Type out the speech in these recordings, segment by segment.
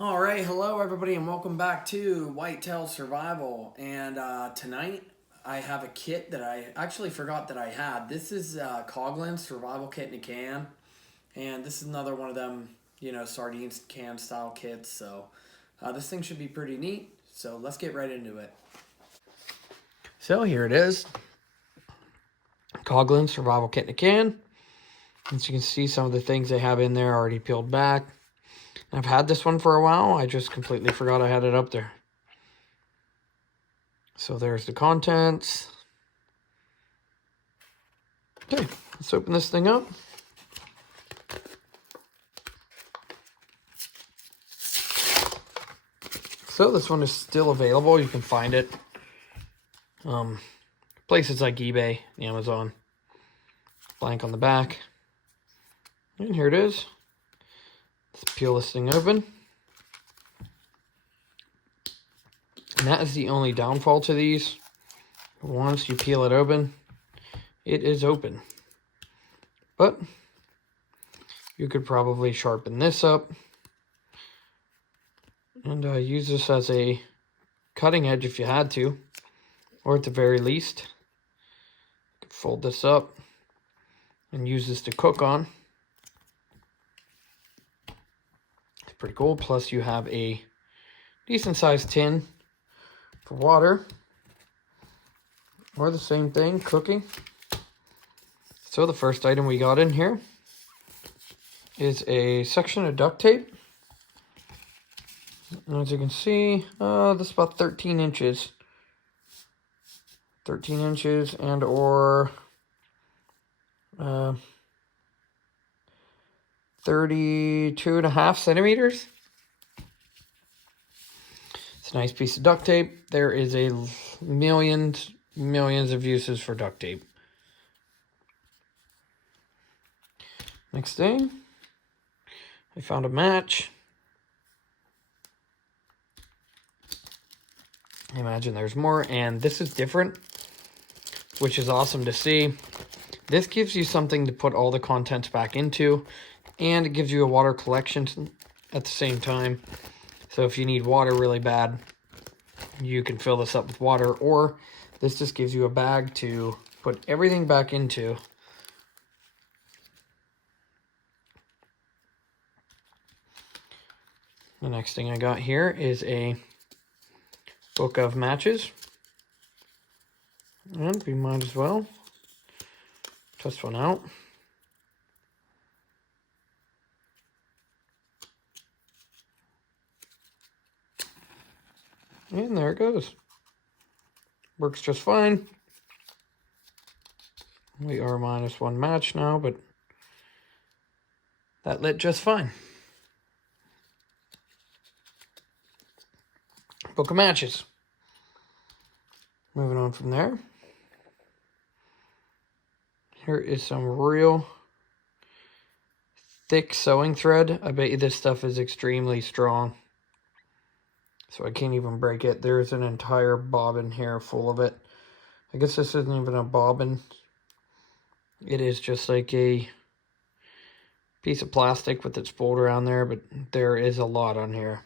All right, hello everybody, and welcome back to Whitetail Survival. And tonight I have a kit that I actually forgot that I had. This is Coghlans Survival Kit in a can, and this is another one of them, sardines can style kits. So this thing should be pretty neat. So let's get right into it. So here it is, Coghlans Survival Kit in a can. As you can see, some of the things they have in there are already peeled back. I've had this one for a while. I just completely forgot I had it up there. So there's the contents. Okay, let's open this thing up. So this one is still available. You can find it places like eBay, Amazon. Blank on the back. And here it is. Let's peel this thing open. And that is the only downfall to these. Once you peel it open, it is open. But you could probably sharpen this up and use this as a cutting edge if you had to, or at the very least, you could fold this up and use this to cook on. It's pretty cool. Plus you have a decent sized tin for water, or the same thing, cooking. So the first item we got in here is a section of duct tape. And as you can see, this is about 13 inches. 13 inches and or 32.5 centimeters. It's a nice piece of duct tape. There is a millions of uses for duct tape. Next thing, I found a match. I imagine there's more, and this is different, which is awesome to see. This gives you something to put all the contents back into, and it gives you a water collection at the same time. So if you need water really bad, you can fill this up with water, or this just gives you a bag to put everything back into. The next thing I got here is a book of matches. And we might as well test one out. And there it goes. Works just fine. We are minus one match now, but that lit just fine. Book of matches. Moving on from there. Here is some real thick sewing thread. I bet you this stuff is extremely strong. So I can't even break it. There's an entire bobbin here full of it. I guess this isn't even a bobbin. It is just like a piece of plastic with its fold around there, but there is a lot on here.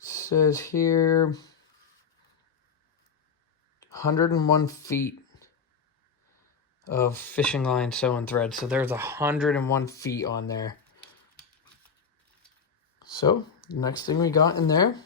Says here 101 feet of fishing line sewing thread. So there's 101 feet on there. So the next thing we got in there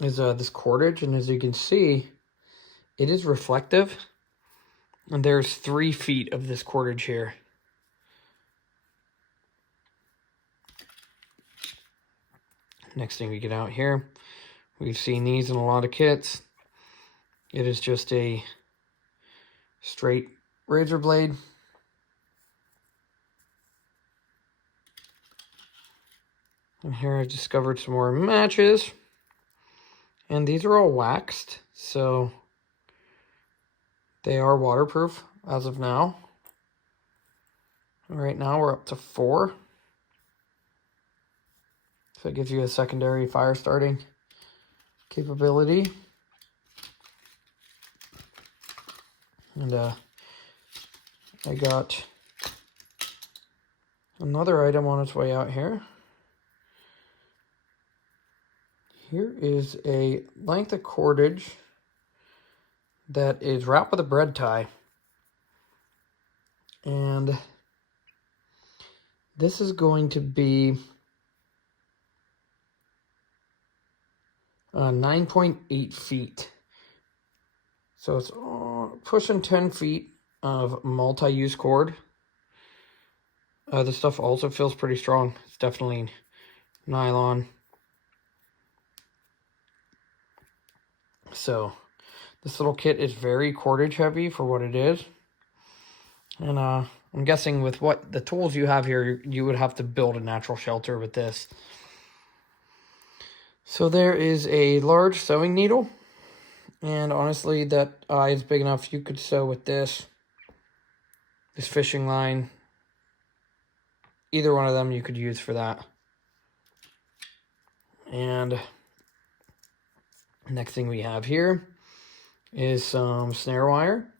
is this cordage, and as you can see, it is reflective, and there's 3 feet of this cordage here. Next thing we get out here, we've seen these in a lot of kits. It is just a straight razor blade. And here I discovered some more matches. And these are all waxed, so they are waterproof as of now. Right now we're up to 4. So it gives you a secondary fire starting capability. And I got another item on its way out here. Here is a length of cordage that is wrapped with a bread tie. And this is going to be 9.8 feet. So it's pushing 10 feet of multi-use cord. This stuff also feels pretty strong. It's definitely nylon. So this little kit is very cordage heavy for what it is. And I'm guessing with what the tools you have here, you would have to build a natural shelter with this. So there is a large sewing needle. And honestly, that eye is big enough. You could sew with this fishing line. Either one of them you could use for that. And next thing we have here is some snare wire.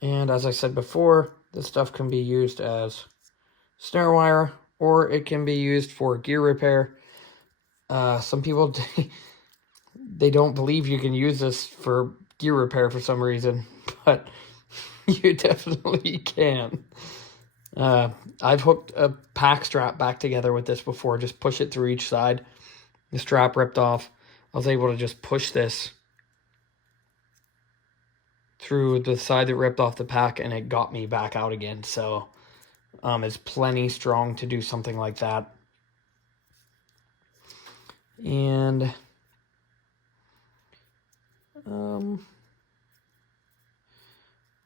And as I said before, this stuff can be used as snare wire, or it can be used for gear repair. Some people, they don't believe you can use this for gear repair for some reason, but you definitely can. I've hooked a pack strap back together with this before, just push it through each side. The strap ripped off. I was able to just push this through the side that ripped off the pack, and it got me back out again. So it's plenty strong to do something like that. And I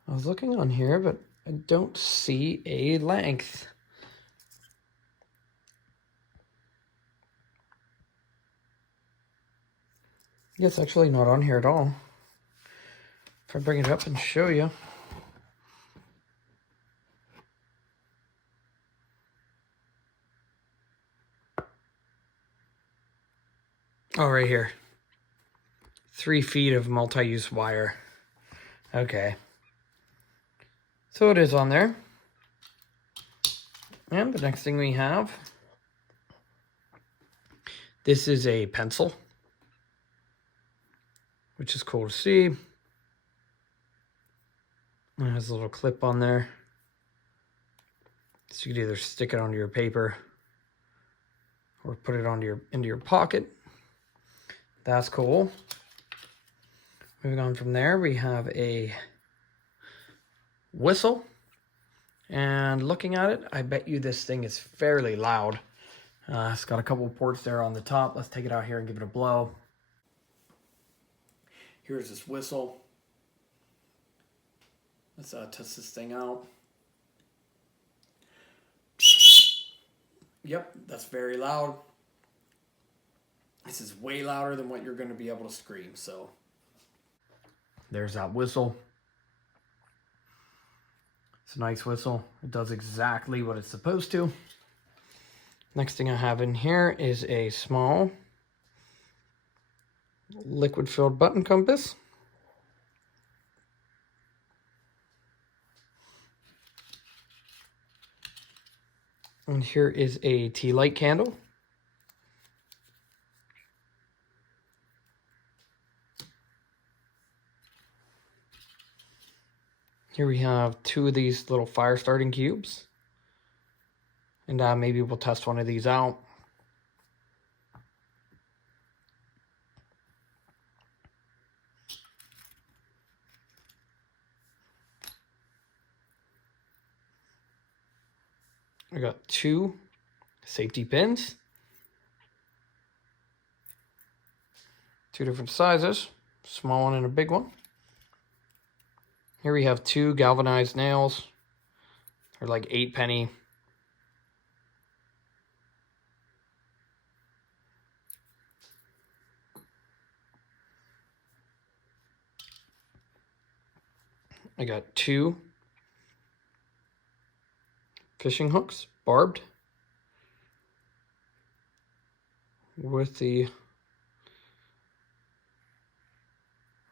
was looking on here, but I don't see a length. It's actually not on here at all. If I bring it up and show you. Oh, right here. 3 feet of multi-use wire. Okay. So it is on there. And the next thing we have, this is a pencil, which is cool to see. It has a little clip on there. So you could either stick it onto your paper or put it into your pocket. That's cool. Moving on from there, we have a whistle. And looking at it, I bet you this thing is fairly loud. It's got a couple of ports there on the top. Let's take it out here and give it a blow. Here's this whistle. Let's test this thing out. Yep, that's very loud. This is way louder than what you're going to be able to scream. So there's that whistle. It's a nice whistle. It does exactly what it's supposed to. Next thing I have in here is a small liquid-filled button compass. And here is a tea light candle. Here we have 2 of these little fire starting cubes. And maybe we'll test one of these out. I got 2 safety pins. 2 different sizes, small one and a big one. Here we have 2 galvanized nails. They're like 8 penny. I got 2 fishing hooks, barbed, with the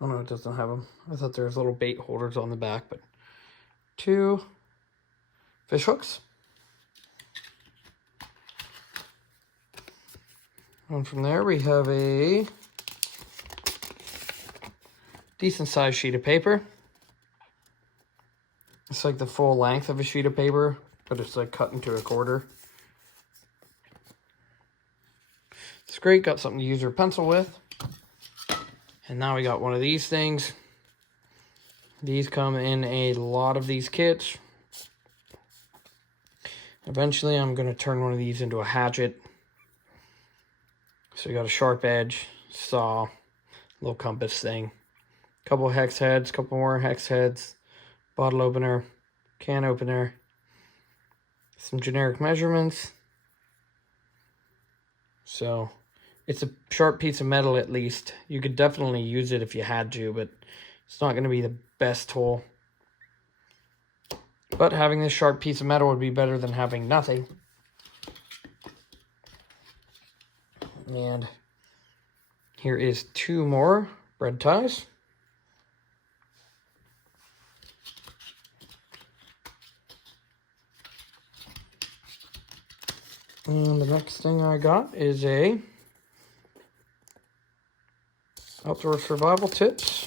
Oh no, it doesn't have them. I thought there was little bait holders on the back, but 2 fish hooks. And from there we have a decent sized sheet of paper. It's like the full length of a sheet of paper, but it's like cut into a quarter. It's great, got something to use your pencil with. And now we got one of these things. These come in a lot of these kits. Eventually I'm going to turn one of these into a hatchet. So we got a sharp edge, saw, little compass thing, couple hex heads, couple more hex heads, bottle opener, can opener, some generic measurements. So it's a sharp piece of metal at least. You could definitely use it if you had to, but it's not going to be the best tool. But having this sharp piece of metal would be better than having nothing. And here is 2 more bread ties. And the next thing I got is a outdoor survival tips.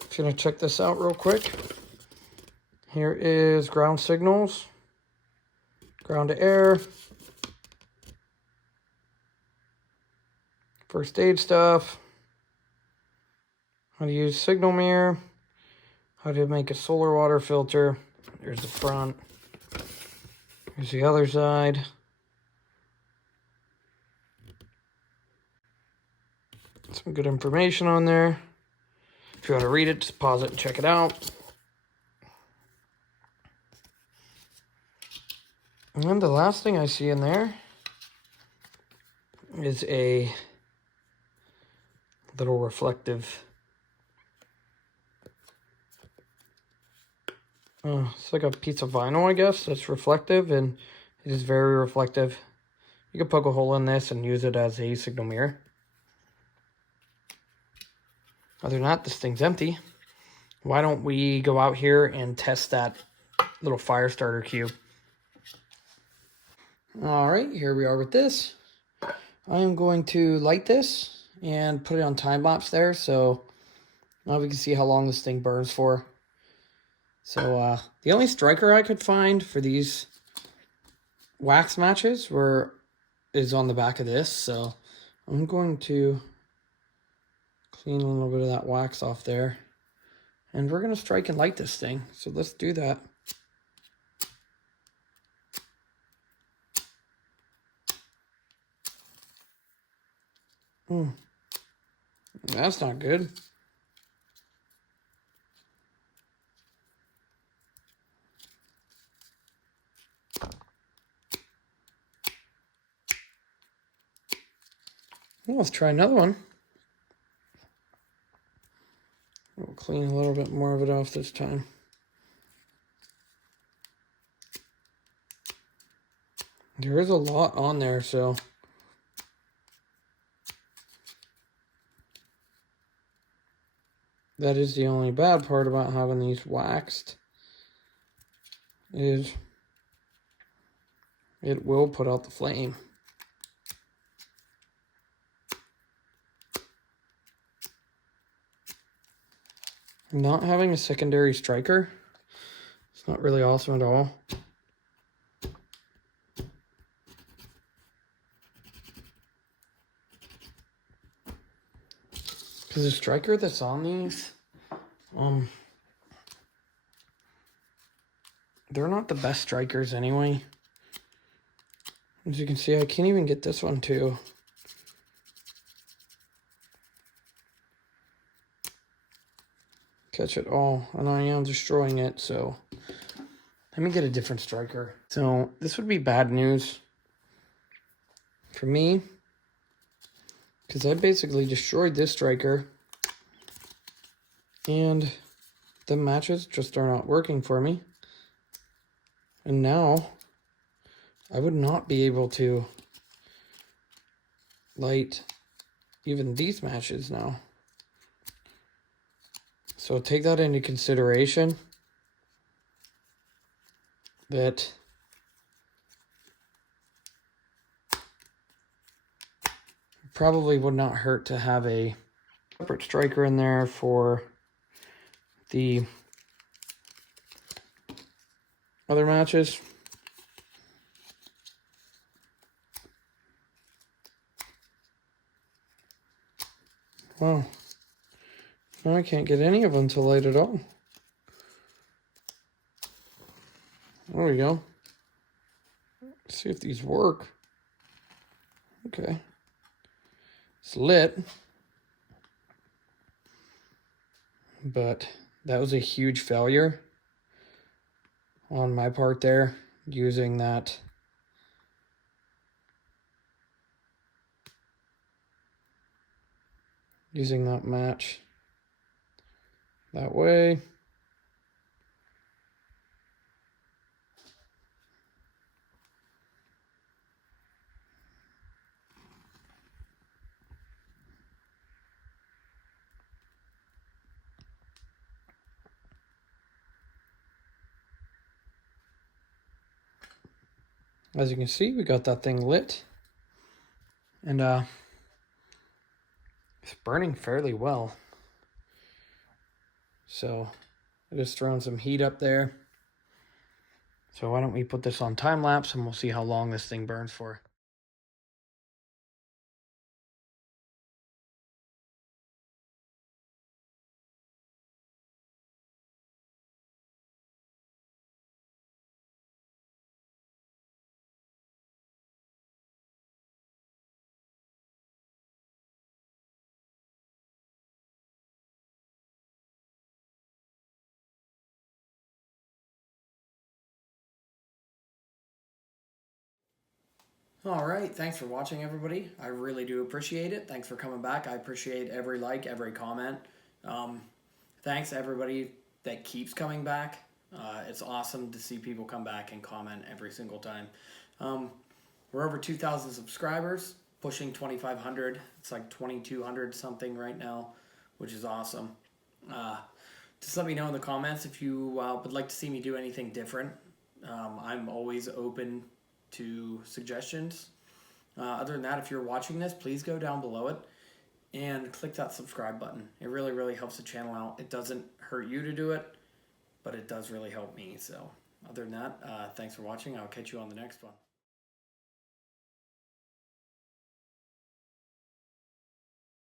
Just gonna check this out real quick. Here is ground signals, ground to air, first aid stuff, how to use signal mirror, how to make a solar water filter. There's the front. Here's the other side. Some good information on there. If you want to read it, just pause it and check it out. And the last thing I see in there is a little reflective. It's like a piece of vinyl, I guess, that's reflective, and it is very reflective. You can poke a hole in this and use it as a signal mirror. Other than that, this thing's empty. Why don't we go out here and test that little fire starter cube? All right, here we are with this. I am going to light this and put it on time lapse there, so now we can see how long this thing burns for. So the only striker I could find for these wax matches is on the back of this, so I'm going to clean a little bit of that wax off there, and we're going to strike and light this thing. So let's do that. That's not good. Well, let's try another one. We'll clean a little bit more of it off this time. There is a lot on there, so that is the only bad part about having these waxed, is it will put out the flame. Not having a secondary striker, it's not really awesome at all. Because the striker that's on these, they're not the best strikers anyway. As you can see, I can't even get this one to catch it all, and I am destroying it, so let me get a different striker. So this would be bad news for me, because I basically destroyed this striker, and the matches just are not working for me. And now I would not be able to light even these matches now. So take that into consideration, that probably would not hurt to have a separate striker in there for the other matches. Wow. Now I can't get any of them to light at all. There we go. Let's see if these work. Okay. It's lit. But that was a huge failure on my part there, using that match that way. As you can see, we got that thing lit, and it's burning fairly well. So I just thrown some heat up there. So why don't we put this on time lapse and we'll see how long this thing burns for. All right, thanks for watching, everybody. I really do appreciate it. Thanks for coming back. I appreciate every like, every comment. Thanks everybody that keeps coming back. It's awesome to see people come back and comment every single time. We're over 2,000 subscribers, pushing 2,500. It's like 2,200 something right now, which is awesome. Just let me know in the comments if you would like to see me do anything different. I'm always open to suggestions. Other than that, if you're watching this, please go down below it and click that subscribe button. It really, really helps the channel out. It doesn't hurt you to do it, but it does really help me. So other than that, thanks for watching. I'll catch you on the next one.